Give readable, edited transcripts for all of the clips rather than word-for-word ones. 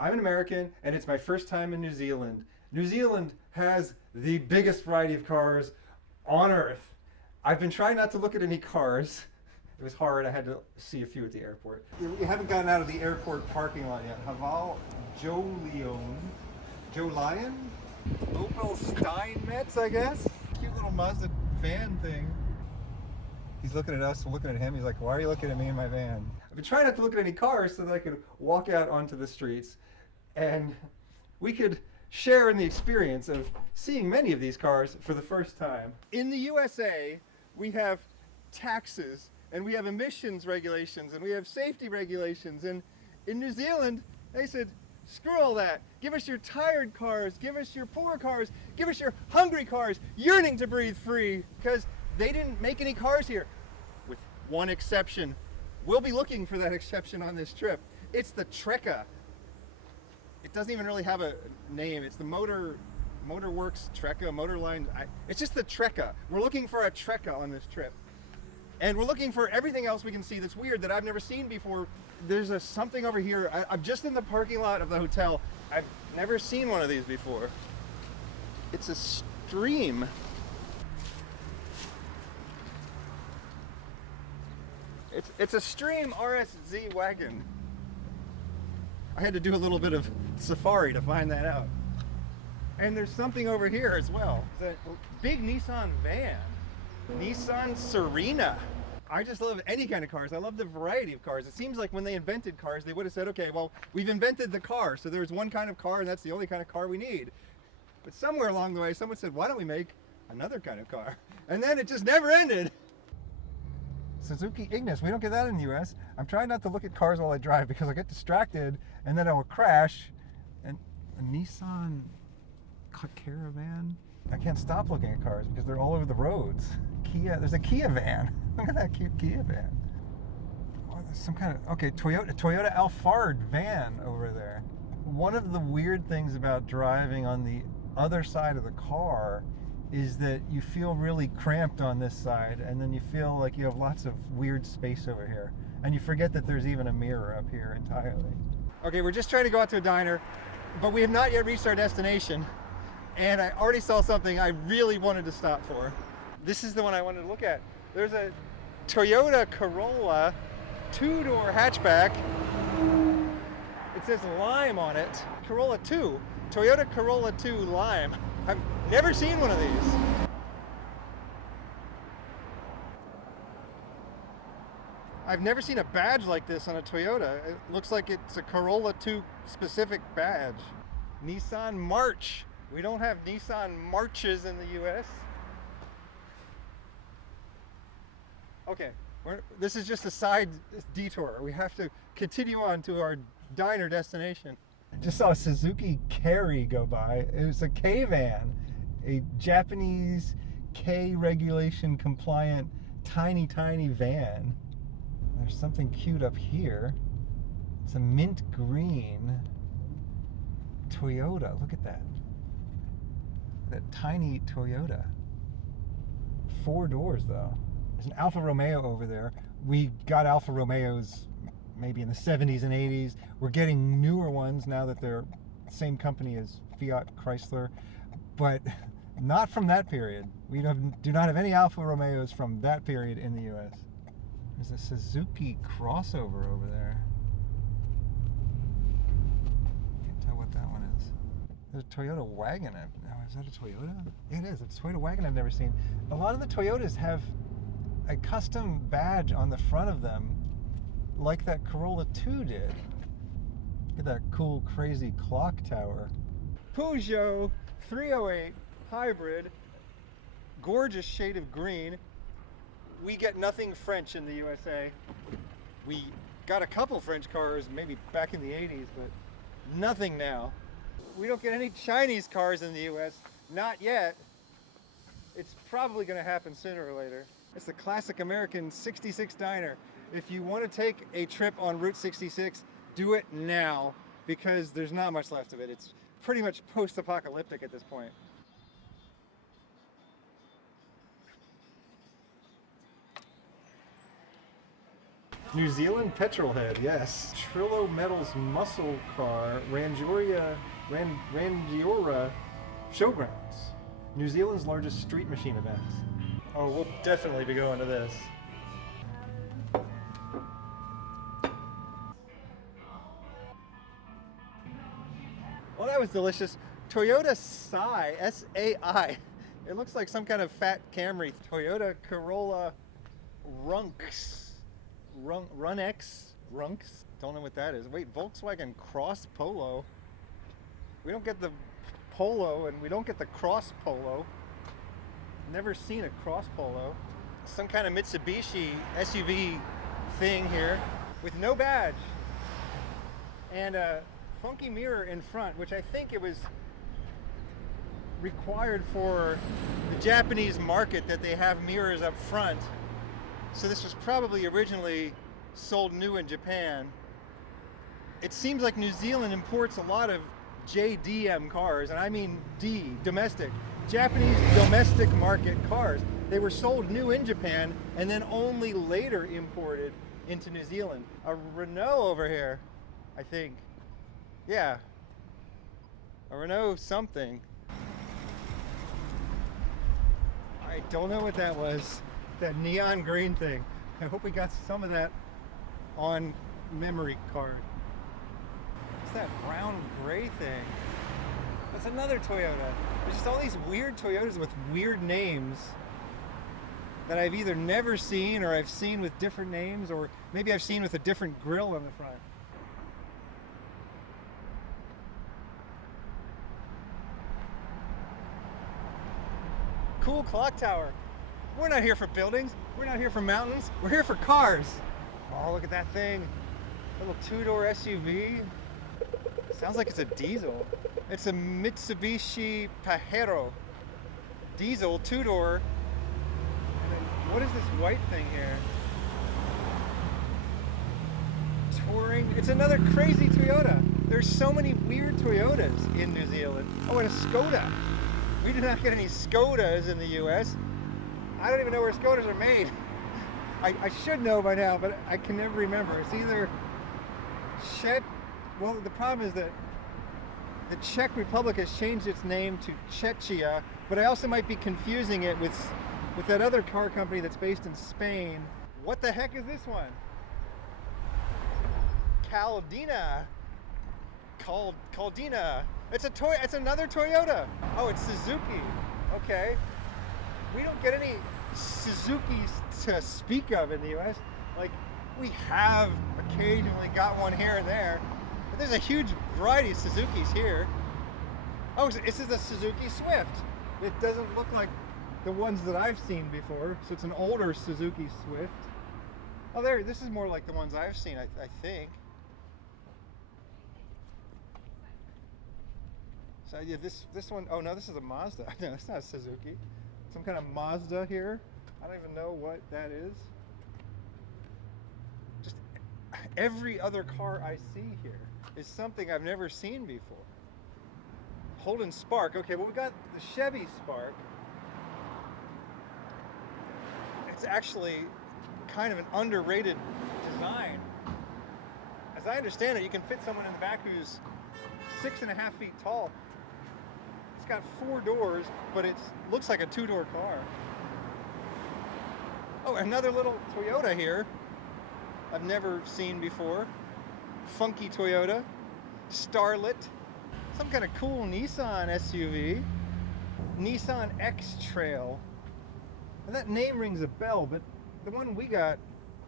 I'm an American, and it's my first time in New Zealand. New Zealand has the biggest variety of cars on Earth. I've been trying not to look at any cars. It was hard. I had to see a few at the airport. We haven't gotten out of the airport parking lot yet. Haval Joe Lion? Opel Steinmetz, I guess? Cute little Mazda van thing. He's looking at us, we're looking at him. He's like, why are you looking at me in my van? I've been trying not to look at any cars so that I could walk out onto the streets and we could share in the experience of seeing many of these cars for the first time. In the USA, we have taxes and we have emissions regulations and we have safety regulations. And in New Zealand, they said, screw all that. Give us your tired cars, give us your poor cars, give us your hungry cars, yearning to breathe free, because they didn't make any cars here, with one exception. We'll be looking for that exception on this trip. It's the Trekka. It doesn't even really have a name. It's the Motorworks Trekka, Motorline. It's just the Trekka. We're looking for a Trekka on this trip. And we're looking for everything else we can see that's weird that I've never seen before. There's something over here. I'm just in the parking lot of the hotel. I've never seen one of these before. It's a stream. It's a Stream RSZ wagon. I had to do a little bit of safari to find that out. And there's something over here as well. It's a big Nissan van. Nissan Serena. I just love any kind of cars. I love the variety of cars. It seems like when they invented cars, they would have said, okay, well, we've invented the car, so there's one kind of car and that's the only kind of car we need. But somewhere along the way, someone said, why don't we make another kind of car? And then it just never ended. Suzuki Ignis, we don't get that in the US. I'm trying not to look at cars while I drive because I get distracted and then I will crash. And a Nissan Caravan. I can't stop looking at cars because they're all over the roads. Kia, there's a Kia van. Look at that cute Kia van. Oh, there's some kind of, okay, Toyota Alphard van over there. One of the weird things about driving on the other side of the car is that you feel really cramped on this side and then you feel like you have lots of weird space over here. And you forget that there's even a mirror up here entirely. Okay, we're just trying to go out to a diner, but we have not yet reached our destination. And I already saw something I really wanted to stop for. This is the one I wanted to look at. There's a Toyota Corolla 2-door hatchback. It says Lime on it. Corolla 2. Toyota Corolla 2 Lime. I've never seen one of these. I've never seen a badge like this on a Toyota. It looks like it's a Corolla 2 specific badge. Nissan March. We don't have Nissan Marches in the US. Okay, this is just a side detour. We have to continue on to our diner destination. Just saw a Suzuki Carry go by. It was a K-van, a Japanese K regulation compliant tiny van. There's something cute up here. It's a mint green Toyota. Look at that. That tiny Toyota. 4 doors though. There's an Alfa Romeo over there. We got Alfa Romeos maybe in the 70s and 80s. We're getting newer ones now that they're the same company as Fiat Chrysler, but not from that period. We do not have any Alfa Romeos from that period in the US. There's a Suzuki crossover over there. Can't tell what that one is. There's a Toyota wagon. Is that a Toyota? Yeah, it is. It's a Toyota wagon I've never seen. A lot of the Toyotas have a custom badge on the front of them like that Corolla 2 did. Look at that cool, crazy clock tower. Peugeot 308 hybrid. Gorgeous shade of green. We get nothing French in the USA. We got a couple French cars maybe back in the 80s, but nothing now. We don't get any Chinese cars in the US. Not yet. It's probably going to happen sooner or later. It's the classic American 66 diner. If you want to take a trip on Route 66, do it now because there's not much left of it. It's pretty much post-apocalyptic at this point. New Zealand petrolhead, yes. Trillo Metals muscle car, Rangiora Showgrounds. New Zealand's largest street machine event. Oh, we'll definitely be going to this. Well, that was delicious. Toyota Sai, S-A-I. It looks like some kind of fat Camry. Toyota Corolla Runx. Runx? Don't know what that is. Wait, Volkswagen Cross Polo. We don't get the Polo and we don't get the Cross Polo. Never seen a Cross Polo. Some kind of Mitsubishi SUV thing here with no badge. And a funky mirror in front, which I think it was required for the Japanese market that they have mirrors up front. So this was probably originally sold new in Japan. It seems like New Zealand imports a lot of JDM cars, and I mean D, domestic. Japanese domestic market cars. They were sold new in Japan and then only later imported into New Zealand. A Renault over here, I think. Yeah, a Renault something. I don't know what that was. That neon green thing. I hope we got some of that on memory card. What's that brown gray thing? That's another Toyota. There's just all these weird Toyotas with weird names that I've either never seen or I've seen with different names, or maybe I've seen with a different grille on the front. Cool clock tower. We're not here for buildings. We're not here for mountains. We're here for cars. Oh, look at that thing. Little two-door SUV. Sounds like it's a diesel. It's a Mitsubishi Pajero. Diesel, two-door. What is this white thing here? Touring. It's another crazy Toyota. There's so many weird Toyotas in New Zealand. Oh, and a Skoda. We do not get any Skodas in the US. I don't even know where Skodas are made. I should know by now, but I can never remember. It's either Czech. Well, the problem is that the Czech Republic has changed its name to Czechia, but I also might be confusing it with that other car company that's based in Spain. What the heck is this one? Caldina. Caldina. It's another Toyota. Oh, it's Suzuki. Okay. We don't get any Suzukis to speak of in the US. Like, we have occasionally got one here and there, but there's a huge variety of Suzukis here. Oh, this is a Suzuki Swift. It doesn't look like the ones that I've seen before, so it's an older Suzuki Swift. Oh, this is more like the ones I've seen, I think. So yeah, this one, oh no, this is a Mazda. No, it's not a Suzuki. Some kind of Mazda here. I don't even know what that is. Just every other car I see here is something I've never seen before. Holden Spark. Okay, well, we got the Chevy Spark. It's actually kind of an underrated design. As I understand it, you can fit someone in the back who's 6.5 feet tall. It's got 4 doors, but it looks like a 2-door car. Oh, another little Toyota here I've never seen before. Funky Toyota. Starlet. Some kind of cool Nissan SUV. Nissan X-Trail. And that name rings a bell, but the one we got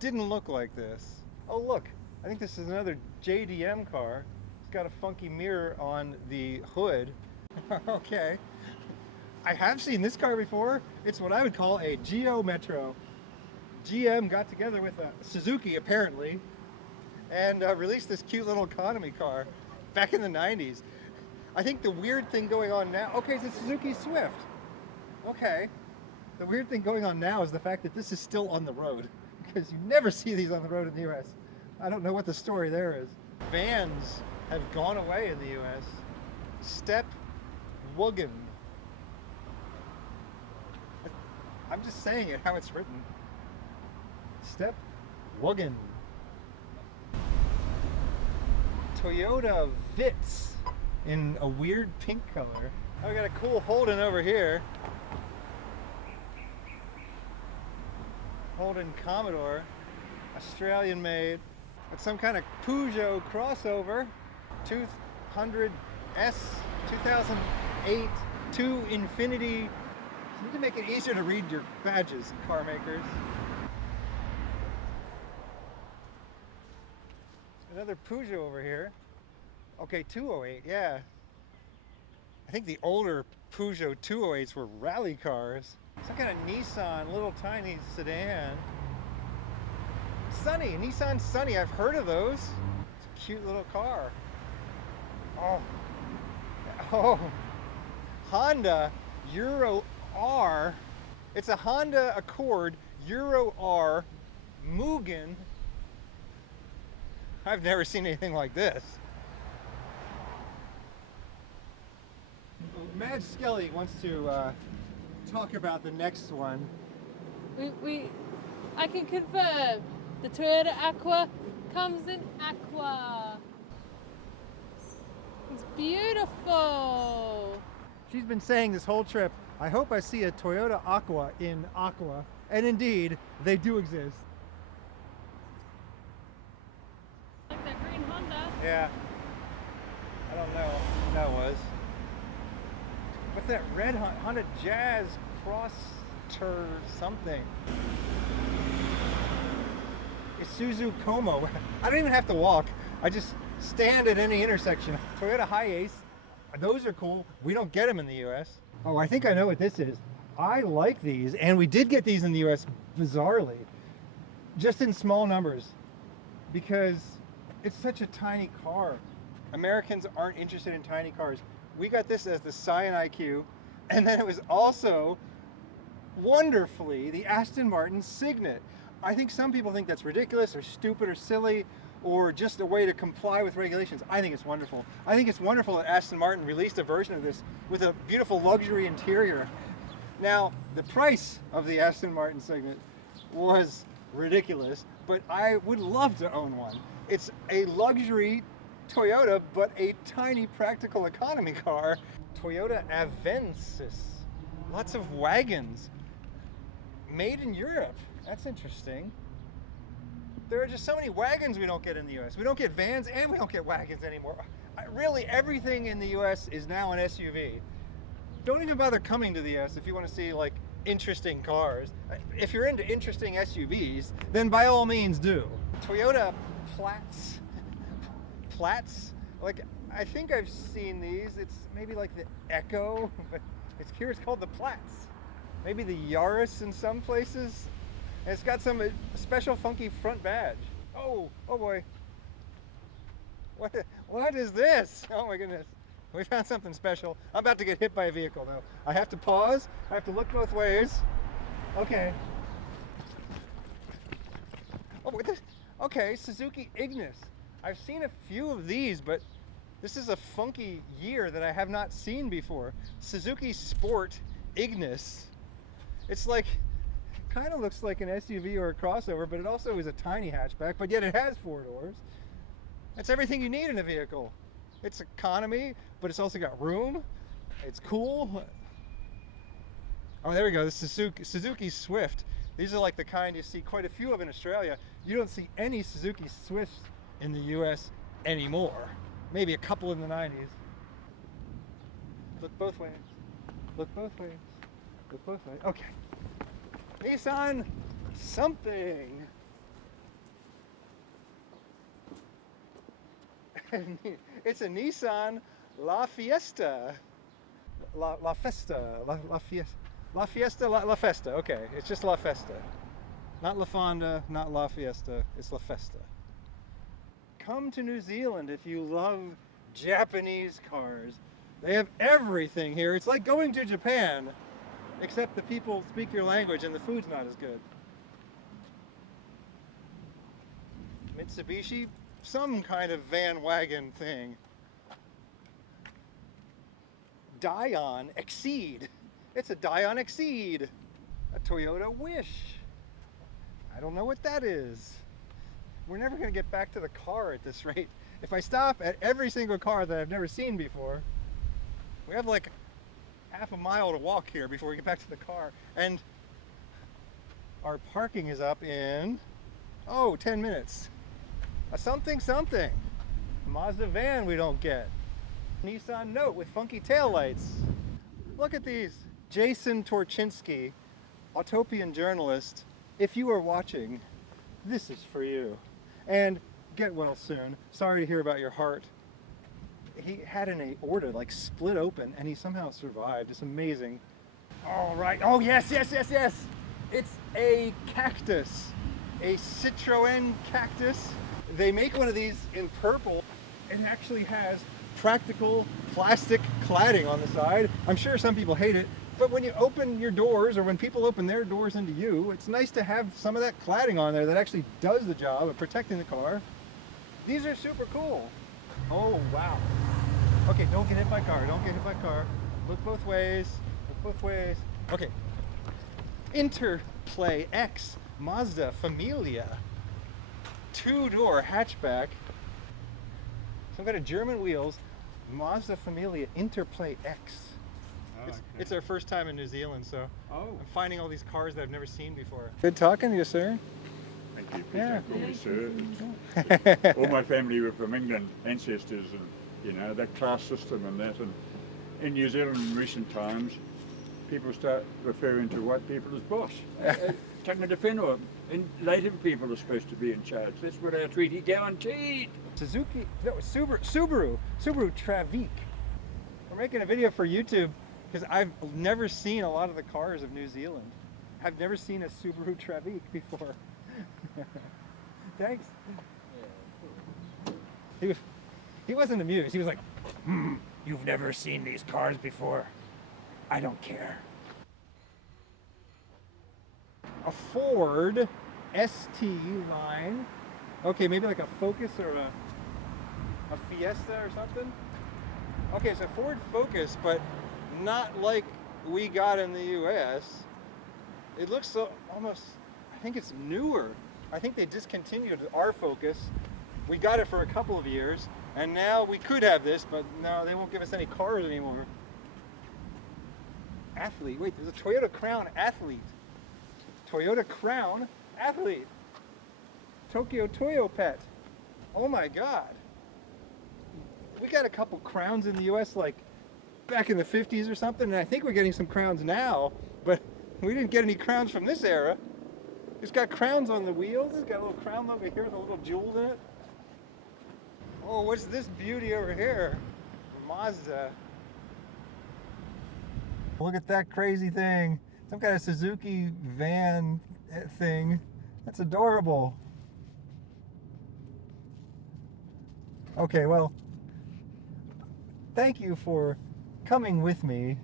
didn't look like this. Oh, look. I think this is another JDM car. It's got a funky mirror on the hood. Okay. I have seen this car before. It's what I would call a Geo Metro. GM got together with a Suzuki, apparently, and released this cute little economy car back in the 90s. I think the weird thing going on now, okay, it's a Suzuki Swift. Okay. The weird thing going on now is the fact that this is still on the road, because you never see these on the road in the US. I don't know what the story there is. Vans have gone away in the US. Step Wagon. I'm just saying it how it's written. Step Wagon. Toyota Vitz in a weird pink color. Oh, we got a cool Holden over here. Holden Commodore, Australian made. It's some kind of Peugeot crossover. 200S 2008 to Infinity. You need to make it easier to read your badges, car makers. Another Peugeot over here. Okay, 208, yeah. I think the older Peugeot 208s were rally cars. Some kind of Nissan, little tiny sedan. Sunny, Nissan Sunny, I've heard of those. It's a cute little car. Oh, Honda Euro R. It's a Honda Accord Euro R Mugen. I've never seen anything like this. Mad Skelly wants to talk about the next one. I can confirm the Toyota Aqua comes in aqua. It's beautiful. She's been saying this whole trip, I hope I see a Toyota Aqua in aqua. And indeed, they do exist. Like that green Honda. Yeah. I don't know what that was. What's that red Honda Jazz Crosster something? Isuzu Como. I don't even have to walk. I just stand at any intersection. Toyota Hiace. Those are cool. We don't get them in the US. Oh, I think I know what this is. I like these, and we did get these in the US bizarrely. Just in small numbers. Because it's such a tiny car. Americans aren't interested in tiny cars. We got this as the Scion IQ, and then it was also wonderfully the Aston Martin Signet. I think some people think that's ridiculous or stupid or silly or just a way to comply with regulations. I think it's wonderful. I think it's wonderful that Aston Martin released a version of this with a beautiful luxury interior. Now, the price of the Aston Martin Signet was ridiculous, but I would love to own one. It's a luxury Toyota, but a tiny practical economy car. Toyota Avensis. Lots of wagons. Made in Europe. That's interesting. There are just so many wagons we don't get in the US. We don't get vans and we don't get wagons anymore. Really, everything in the US is now an SUV. Don't even bother coming to the US if you want to see like interesting cars. If you're into interesting SUVs, then by all means do. Toyota Platts, like I think I've seen these. It's maybe like the Echo, but it's here it's called the Platts. Maybe the Yaris in some places. And it's got some special funky front badge. Oh boy. What is this? Oh my goodness. We found something special. I'm about to get hit by a vehicle though. I have to pause. I have to look both ways. Okay. Oh, what this? Okay, Suzuki Ignis. I've seen a few of these, but this is a funky year that I have not seen before. Suzuki Sport Ignis. It's like, kind of looks like an SUV or a crossover, but it also is a tiny hatchback, but yet it has 4 doors. That's everything you need in a vehicle. It's economy, but it's also got room. It's cool. Oh, there we go, the Suzuki Swift. These are like the kind you see quite a few of in Australia. You don't see any Suzuki Swifts in the US anymore. Maybe a couple in the 90s. Look both ways. Look both ways. Look both ways. Okay. Nissan something. It's a Nissan La Fiesta. La Festa. La Fiesta. La Festa. Okay, it's just La Festa. Not La Fonda, not La Fiesta. It's La Festa. Come to New Zealand if you love Japanese cars. They have everything here. It's like going to Japan, except the people speak your language and the food's not as good. Mitsubishi, some kind of van wagon thing. Dion Exceed. It's a Dion Exceed. A Toyota Wish. I don't know what that is. We're never going to get back to the car at this rate. if I stop at every single car that I've never seen before, we have like half a mile to walk here before we get back to the car. And our parking is up in, 10 minutes. A something. Mazda van we don't get. Nissan Note with funky taillights. Look at these. Jason Torchinsky, Autopian journalist. If you are watching, this is for you. And get well soon. Sorry to hear about your heart. He had an aorta like split open and he somehow survived. It's amazing. All right. Oh, yes. It's a cactus, a Citroën cactus. They make one of these in purple. It actually has practical plastic cladding on the side. I'm sure some people hate it, but when you open your doors or when people open their doors into you, it's nice to have some of that cladding on there that actually does the job of protecting the car. These are super cool. Oh, wow. Okay, don't get hit by car. Look both ways. Okay. Interplay X Mazda Familia. 2-door hatchback. Some kind of German wheels. Mazda Familia Interplay X. It's our first time in New Zealand, so I'm finding all these cars that I've never seen before. Good talking to you, sir. Thank you. Yeah. Call me sir. All my family were from England, ancestors, and you know that class system and that. And in New Zealand, in recent times, people start referring to white people as boss. Tangata whenua, and native people are supposed to be in charge. That's what our treaty guaranteed. Subaru Travique. We're making a video for YouTube because I've never seen a lot of the cars of New Zealand. I've never seen a Subaru Travique before. Thanks. He wasn't amused. He was like, you've never seen these cars before. I don't care. A Ford ST line. Okay, maybe like a Focus or a Fiesta or something. Okay, it's a Ford Focus, but not like we got in the US. It looks so almost, I think it's newer. I think they discontinued our Focus. We got it for a couple of years, and now we could have this, but no, they won't give us any cars anymore. Athlete, wait, there's a Toyota Crown Athlete. Toyota Crown Athlete. Tokyo Toyo Pet. Oh my God. We got a couple Crowns in the US like back in the 50s or something, and I think we're getting some Crowns now, but we didn't get any Crowns from this era. It's got crowns on the wheels. It's got a little crown over here with a little jewel in it. Oh, what's this beauty over here? Mazda. Look at that crazy thing. Some kind of Suzuki van thing. That's adorable. Okay, well, thank you for coming with me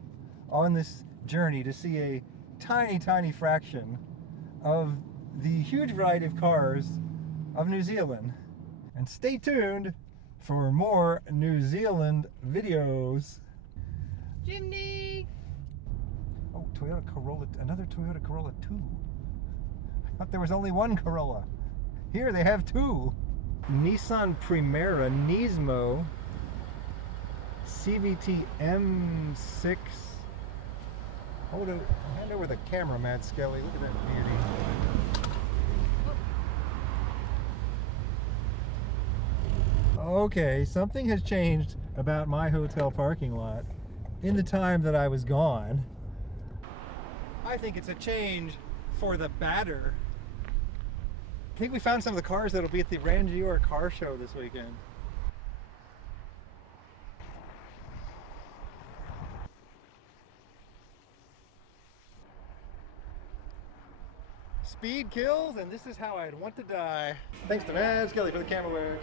on this journey to see a tiny, tiny fraction of the huge variety of cars of New Zealand. And stay tuned for more New Zealand videos. Jimny! Oh, Toyota Corolla, another Toyota Corolla 2. I thought there was only one Corolla. Here they have two. Nissan Primera Nismo CVT M6. Hand over the camera, Mad Skelly. Look at that beauty. Okay, something has changed about my hotel parking lot in the time that I was gone. I think it's a change for the better. I think we found some of the cars that'll be at the Rangiora car show this weekend. Speed kills, and this is how I'd want to die. Thanks to Mad Skelly for the camera work.